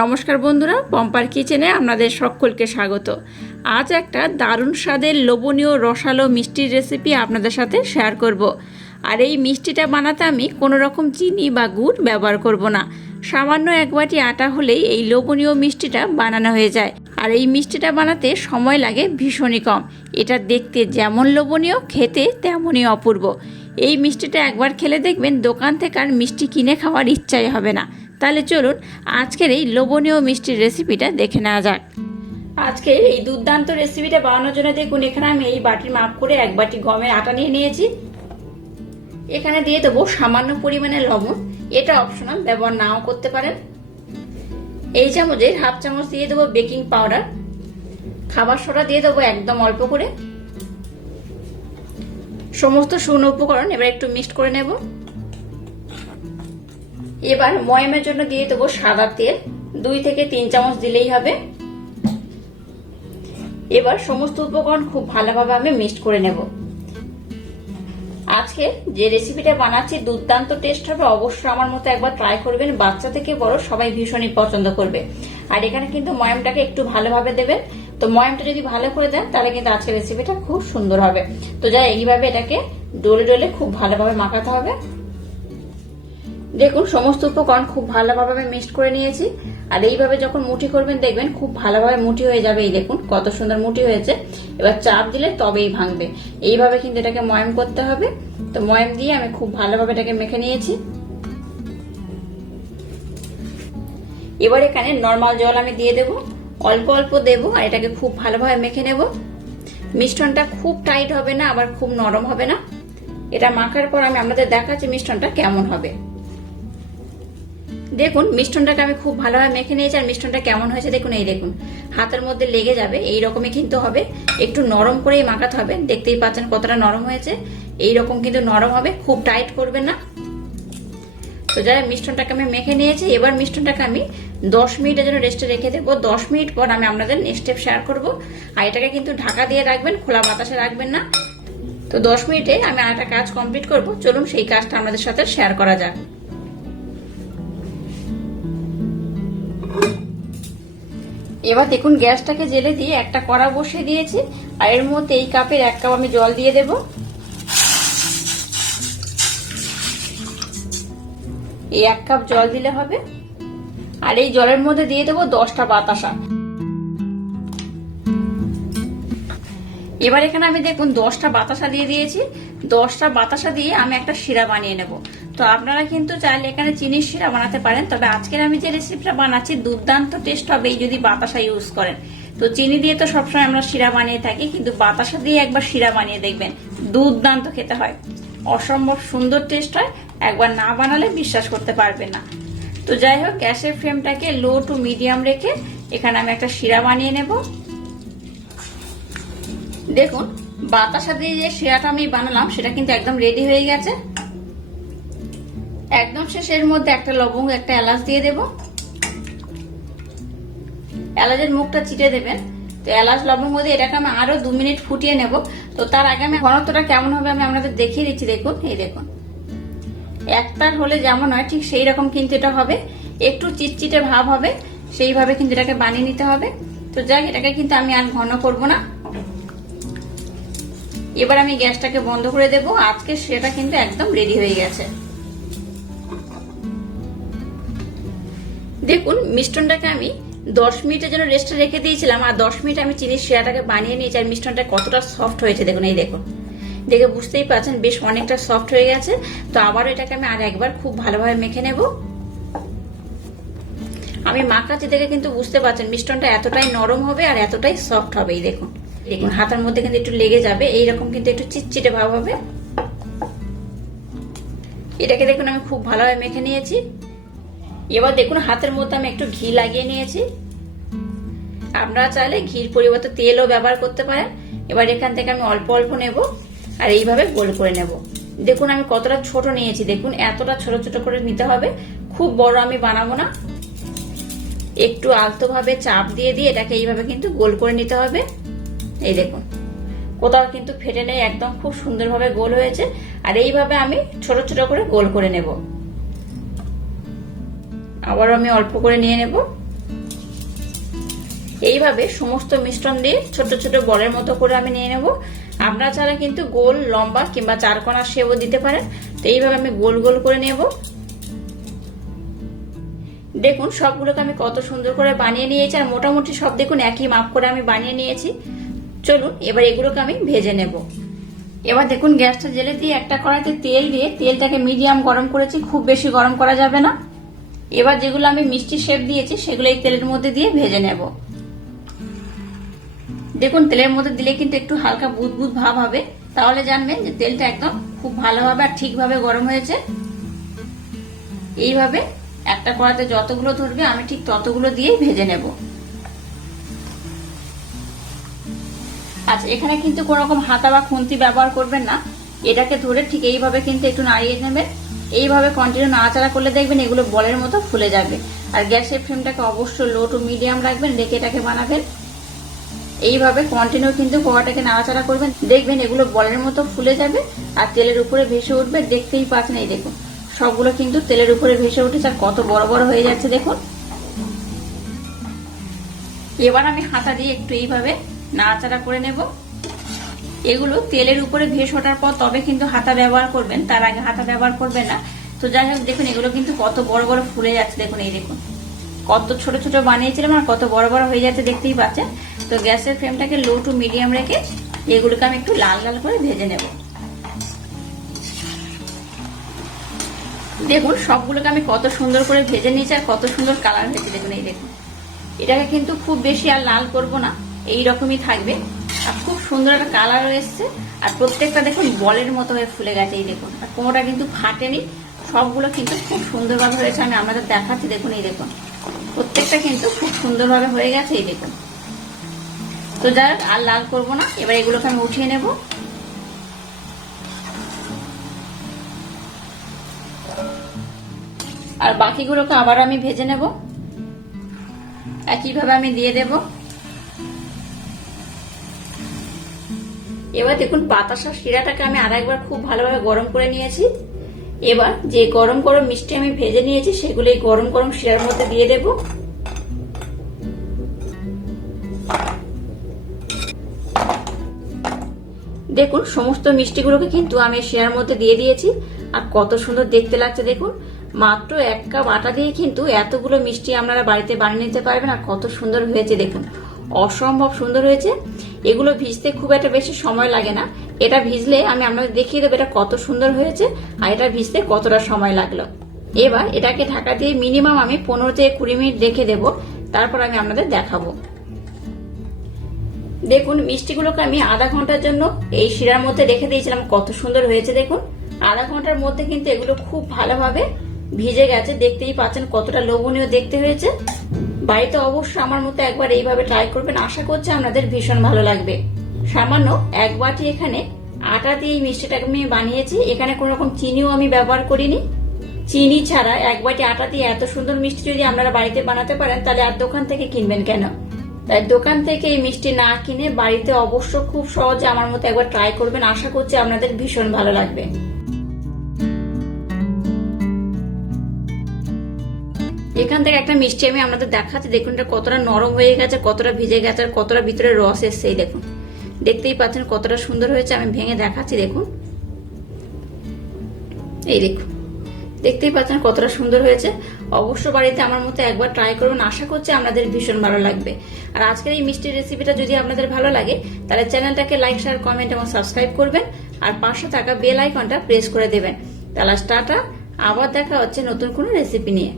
নমস্কার বন্ধুরা, পম্পার কিচেনে আপনাদের সকলকে স্বাগত। আজ একটা দারুণ স্বাদের লোভনীয় রসালো মিষ্টির রেসিপি আপনাদের সাথে শেয়ার করব। আর এই মিষ্টিটা বানাতে আমি কোনো রকম চিনি বা গুড় ব্যবহার করব না। সামান্য এক বাটি আটা হলেই এই লোভনীয় মিষ্টিটা বানানো হয়ে যায়। আর এই মিষ্টিটা বানাতে সময় লাগে ভীষণই কম। এটা দেখতে যেমন লোভনীয়, খেতে তেমনই অপূর্ব। এই মিষ্টিটা একবার খেলে দেখবেন দোকান থেকে আর মিষ্টি কিনে খাওয়ার ইচ্ছাই হবে না। তাহলে চলুন আজকের এই লোভনীয় মিষ্টির রেসিপিটা দেখে নেওয়া যাক। আজকের এই দুর্দান্ত রেসিপিটা বানানোর জন্য দেখুন, এখানে আমি এই বাটির মাপ করে এক বাটি গমের আটা নিয়ে নিয়েছি। এখানে দিয়ে দেবো সামান্য পরিমাণে লবণ। এটা অপশনাল ব্যবহার নাও করতে পারেন। এই চামচের হাফ চামচ দিয়ে দেবো বেকিং পাউডার খাবার সোডা দিয়ে দেবো একদম অল্প করে। সমস্ত শুকনো উপকরণ এবার একটু মিক্সড করে নেব। এবার ময়মের জন্য দিয়ে দেবো সাদা তেল। দুই থেকে তিন চামচ দিলেই হবে। এবার সমস্ত উপকরণ খুব ভালোভাবে আমি মিক্সড করে নেব। আজকে যে রেসিপিটা বানাচ্ছি, দুর্দান্ত টেস্ট হবে। অবশ্যই আমার মতো একবার ট্রাই করবেন। বাচ্চা থেকে বড় সবাই ভীষণই পছন্দ করবে। আর এখানে কিন্তু ময়মটাকে একটু ভালোভাবে দেবেন। তো ময়মটা যদি ভালো করে দেন, তাহলে কিন্তু আজকের রেসিপিটা খুব সুন্দর হবে। তো যাই, এইভাবে এটাকে ডলে ডলে খুব ভালোভাবে মাখাতে হবে। দেখুন, সমস্ত উপকরণ খুব ভালোভাবে মিক্সড করে নিয়েছি। আর এইভাবে যখন মুঠি করবেন, দেখবেন খুব ভালোভাবে মুঠি হয়ে যাবে এই দেখুন, কত সুন্দর মুঠি হয়েছে। এবার চাপ দিলে তবেই ভাঙবে। এইভাবে কিন্তু এটাকে ময়ম করতে হবে। তো ময়ম দিয়ে আমি খুব ভালোভাবে এটাকে মেখে নিয়েছি। এবার এখানে নর্মাল জল আমি দিয়ে দেব। অল্প অল্প দেব আর এটাকে খুব ভালোভাবে মেখে নেব। মিষ্টনটা খুব টাইট হবে না, আবার খুব নরম হবে না। এটা মাখার পর আমি আপনাদের দেখাচ্ছি মিষ্টনটা কেমন হবে। দেখুন, মিষ্টনটাকে আমি খুব ভালোভাবে মেখে নিয়েছি, আর মিষ্টনটা কেমন হয়েছে দেখুন, এই দেখুন। হাতের মধ্যে লেগে যাবে এই রকমই কিন্তু হবে। একটু নরম করেই মাখাতে হবে, দেখতেই পাচ্ছেন কতটা নরম হয়েছে। এই রকম কিন্তু নরম হবে, খুব টাইট করবেন না। তো যাই মিষ্টনটাকে আমি মেখে নিয়েছি। এবার মিষ্টনটাকে আমি দশ মিনিটের জন্য রেস্টে রেখে দেবো। দশ মিনিট পর আমি আপনাদের নেক্সট স্টেপ শেয়ার করব। আর এটাকে কিন্তু ঢাকা দিয়ে রাখবেন, খোলা বাতাসে রাখবেন না। তো দশ মিনিটে আমি আর একটা কাজ কমপ্লিট করব। চলুন, সেই কাজটা আপনাদের সাথে শেয়ার করা যাক। এবার দেখুন গ্যাসটাকে জেলে দিয়ে একটা কড়া বসিয়ে দিয়েছি, আর এর মধ্যে এই কাপের এক কাপ আমি জল দিয়ে দেব। এই এক কাপ জল দিলে হবে। আর এই জলের মধ্যে দিয়ে দেবো দশটা বাতাসা। এবার এখানে আমি দেখুন দশটা বাতাসা দিয়ে দিয়েছি। দশটা বাতাসা দিয়ে আমি একটা শিরা বানিয়ে নেব। তো আপনারা কিন্তু চাইলে এখানে চিনির শিরা বানাতে পারেন। তবে আজকের আমি যে রেসিপিটা বানাচ্ছি, দুর্দান্ত টেস্ট হবে এই যদি বাতাসা ইউজ করেন। তো চিনি দিয়ে তো সবসময় আমরা শিরা বানিয়ে থাকি, কিন্তু বাতাসা দিয়ে একবার শিরা বানিয়ে দেখবেন। দুর্দান্ত খেতে হয়। অসম্ভব সুন্দর টেস্ট হয়। একবার না বানালে বিশ্বাস করতে পারবেন না। তো যাই হোক, গ্যাসের ফ্লেমটাকে লো টু মিডিয়াম রেখে এখানে আমি একটা শিরা বানিয়ে নেব। দেখুন, বাতাসা দিয়ে যে শিরাটা আমি বানালাম, সেটা কিন্তু একদম রেডি হয়ে গেছে। একদম শেষের মধ্যে একটা লবঙ্গ, একটা এলাচ দিয়ে দেব। এলাচের মুখটা চিটে দেবেন। তো এলাচ, লবঙ্গ দিয়ে এটাকে আমি আরও দু মিনিট ফুটিয়ে নেব। তো তার আগে আমি ঘনত্বটা কেমন হবে আমি আপনাদের দেখিয়ে দিচ্ছি, দেখুন, এই দেখুন। একটার হলে যেমন হয়, ঠিক সেই রকম কিন্তু এটা হবে। একটু চিটচিটে ভাব হবে, সেইভাবে কিন্তু এটাকে বানিয়ে নিতে হবে। তো যাক, এটাকে কিন্তু আমি আর ঘন করব না। এবার আমি গ্যাসটাকে বন্ধ করে দেব। আজকে সেটা কিন্তু একদম রেডি হয়ে গেছে। দেখুন, মিষ্টনটাকে আমি দশ মিনিটের জন্য রেস্টে রেখে দিয়েছিলাম, আর দশ মিনিট আমি চিনির শিরাটাকে বানিয়ে নিয়েছি, আর মিষ্টনটা কতটা সফট হয়েছে, দেখুন, এই দেখুন। দেখে বুঝতেই পারছেন, বেশ অনেকটা সফট হয়ে গেছে। তো আবার এটাকে আমি আর একবার খুব ভালোভাবে মেখে নেব। আমি মাখাচ্ছি দেখে কিন্তু বুঝতে পারছেন, মিষ্টনটা এতটাই নরম হবে আর এতটাই সফট হবে, এই দেখুন। দেখুন, হাতের মধ্যে কিন্তু একটু লেগে যাবে। এইরকম কিন্তু একটু চিটচিটে ভাব হবে। এটাকে দেখুন, আমি খুব ভালোভাবে মেখে নিয়েছি। এবার দেখুন, হাতের মধ্যে আমি একটু ঘি লাগিয়ে নিয়েছি। আপনারা চাইলে ঘির পরিবর্তে তেলও ব্যবহার করতে পারেন। এবার এখান থেকে আমি অল্প অল্প নেব আর এইভাবে গোল করে নেব। দেখুন, আমি কতটা ছোট নিয়েছি। দেখুন, এতটা ছোট ছোট করে নিতে হবে। খুব বড় আমি বানাবো না। একটু আলতোভাবে চাপ দিয়ে দিয়ে এটাকে এইভাবে কিন্তু গোল করে নিতে হবে। এই দেখুন। কোথাও কিন্তু ফেটে নেই, একদম খুব সুন্দরভাবে গোল হয়েছে। আর এইভাবে আমি ছোট ছোট করে গোল করে নেব। আবার আমি অল্প করে নিয়ে নেব। এইভাবে সমস্ত মিশ্রণ দিয়ে ছোট ছোট বলের মতো করে আমি নিয়ে নেব। আপনারা ছাড়া কিন্তু গোল, লম্বা কিংবা চারকোনা সেবও দিতে পারেন। তো এইভাবে আমি গোল গোল করে নেব। দেখুন, সবগুলোকে আমি কত সুন্দর করে বানিয়ে নিয়েছি। আর মোটামুটি সব দেখুন, একই মাপ করে আমি বানিয়ে নিয়েছি। চলুন, এবার এগুলোকে আমি ভেজে নেব। এবার দেখুন, গ্যাসটা জেলে দিয়ে একটা কড়াইতে তেল দিয়ে তেলটাকে মিডিয়াম গরম করেছি, খুব বেশি গরম করা যাবে না। এবার যেগুলো আমি মিষ্টি শেপ দিয়েছি, সেগুলো এই তেলের মধ্যে দিয়ে ভেজে নেব। দেখুন, তেলের মধ্যে দিলে কিন্তু একটু হালকা বুদবুদ ভাব হবে। তাহলে জানবেন যে তেলটা একদম খুব ভালোভাবে আর ঠিকভাবে গরম হয়েছে। এইভাবে একটা কড়াতে যতগুলো ধরবে, আমি ঠিক ততগুলো দিয়ে ভেজে নেব। আচ্ছা এখানে কিন্তু কোনো রকম হাতা বা খুন্তি ব্যবহার করবেন না। এটাকে ধরে ঠিক এইভাবে কিন্তু একটু নাড়িয়ে নেবেন। এইভাবে কন্টিনিউ নাড়াচাড়া করলে দেখবেন এগুলো বলের মতো ফুলে যাবে। আর গ্যাসের ফ্লেমটাকে অবশ্যই লো টু মিডিয়াম রাখবেন, রেখে এটাকে বানাবেন। এইভাবে কন্টিনিউ কিন্তু পোহাটাকে নাড়াচাড়া করবেন, দেখবেন এগুলো বলের মতো ফুলে যাবে আর তেলের উপরে ভেসে উঠবে। দেখতেই পাচ্ছেন এই দেখুন, সবগুলো কিন্তু তেলের উপরে ভেসে উঠেছে আর কত বড় বড় হয়ে যাচ্ছে দেখুন। এবার আমি হাতা দিয়ে একটু এইভাবে নাড়াচাড়া করে নেব। এগুলো তেলের উপরে ভেসে ওঠার পর তবে কিন্তু হাতা ব্যবহার করবেন, তার আগে হাতা ব্যবহার করবেন না। তো যাই হোক, দেখুন, এগুলো কিন্তু কত বড় বড় ফুলে যাচ্ছে, দেখুন, এই দেখুন। কত ছোট ছোট বানিয়েছিলাম আর কত বড় বড় হয়ে যাচ্ছে, দেখতেই পাচ্ছেন। তো গ্যাসের ফ্লেমটাকে লো টু মিডিয়াম রেখে এগুলোকে আমি একটু লাল লাল করে ভেজে নেব। দেখুন, সবগুলোকে আমি কত সুন্দর করে ভেজে নিয়েছি আর কত সুন্দর কালার হয়েছে, দেখুন, এই দেখুন। এটাকে কিন্তু খুব বেশি আর লাল করব না। এই রকমই থাকবে। আর খুব সুন্দর একটা কালারও এসছে। আর প্রত্যেকটা দেখুন বলের মতো হয়ে ফুলে গেছে এই দেখুন। আর কোনোটা কিন্তু ফাটেনি। সবগুলো কিন্তু খুব সুন্দরভাবে হয়েছে। আমি আপনাদের দেখাচ্ছি, দেখুন এই দেখুন। প্রত্যেকটা কিন্তু খুব সুন্দরভাবে হয়ে গেছে এই দেখুন। তো যাই আর লাল করব না। এবার এগুলোকে আমি উঠিয়ে নেব। আর বাকিগুলোকে আবার আমি ভেজে নেব। একইভাবে আমি দিয়ে দেব। এবার দেখুন বাতাসা শিরাটাকে আমি আর একবার খুব ভালোভাবে গরম করে নিয়েছি। এবার যে গরম গরম মিষ্টি আমি ভেজে নিয়েছি, সেগুলো এই গরম গরম শিরার মধ্যে দিয়ে দেবো। দেখুন, সমস্ত মিষ্টিগুলোকে কিন্তু আমি শেয়ার মধ্যে দিয়ে দিয়েছি। আর কত সুন্দর দেখতে লাগছে, দেখুন। মাত্র এক কাপ আটা দিয়ে কিন্তু এতগুলো মিষ্টি আপনারা বাড়িতে বানিয়ে নিতে পারবেন, আর কত সুন্দর হয়েছে, দেখুন। অসম্ভব সুন্দর হয়েছে। এগুলো ভিজতে খুব একটা বেশি সময় লাগে না। এটা ভিজলে আমি আপনাদের দেখিয়ে দেবো এটা কত সুন্দর হয়েছে আর এটা ভিজতে কতটা সময় লাগল। এবার এটাকে ঢাকা দিয়ে মিনিমাম আমি পনেরো থেকে কুড়ি মিনিট রেখে দেবো। তারপর আমি আপনাদের দেখাবো। দেখুন, মিষ্টিগুলোকে আমি আধা ঘণ্টার জন্য এই শিরার মধ্যে রেখে দিয়েছিলাম। কত সুন্দর হয়েছে দেখুন। আধা ঘণ্টার মধ্যে কিন্তু এগুলো খুব ভালোভাবে ভিজে গেছে। দেখতেই পাচ্ছেন কতটা লোভনীয় দেখতে হয়েছে। বাড়িতে অবশ্যই আমার মতো একবার এইভাবে ট্রাই করবেন, আশা করছি আপনাদের ভীষণ ভালো লাগবে। সামান্য এক বাটি এখানে আটা দিয়ে এই মিষ্টিটাকে আমি বানিয়েছি। এখানে কোনো রকম চিনিও আমি ব্যবহার করিনি। চিনি ছাড়া এক বাটি আটা দিয়ে এত সুন্দর মিষ্টি যদি আপনারা বাড়িতে বানাতে পারেন, তাহলে আর দোকান থেকে কিনবেন কেন? তাই দোকান থেকে এই মিষ্টি না কিনে বাড়িতে অবশ্য খুব সহজে আমার মতো একবার ট্রাই করবেন, আশা করছি আপনাদের ভীষণ ভালো লাগবে। এখান থেকে একটা মিষ্টি আমি আপনাদের দেখাচ্ছি। দেখুন এটা কতটা নরম হয়ে গেছে, কতটা ভিজে গেছে, আর কতটা ভিতরে রস এসছে দেখুন। দেখতেই পাচ্ছেন কতটা সুন্দর হয়েছে, আমি ভেঙে দেখাচ্ছি, দেখুন। এই দেখুন। দেখতেই পাচ্ছেন কতটা সুন্দর হয়েছে। অবশ্য বাড়িতে আমার মতো একবার ট্রাই করবেন আশা করছি আপনাদের ভীষণ ভালো লাগবে। আর আজকের এই মিষ্টির রেসিপিটা যদি আপনাদের ভালো লাগে, তাহলে চ্যানেলটাকে লাইক শেয়ার কমেন্ট এবং সাবস্ক্রাইব করবেন, আর পাশে থাকা বেল আইকনটা প্রেস করে দেবেন। তাহলে টাটা, আবার দেখা হচ্ছে নতুন কোনো রেসিপি নিয়ে।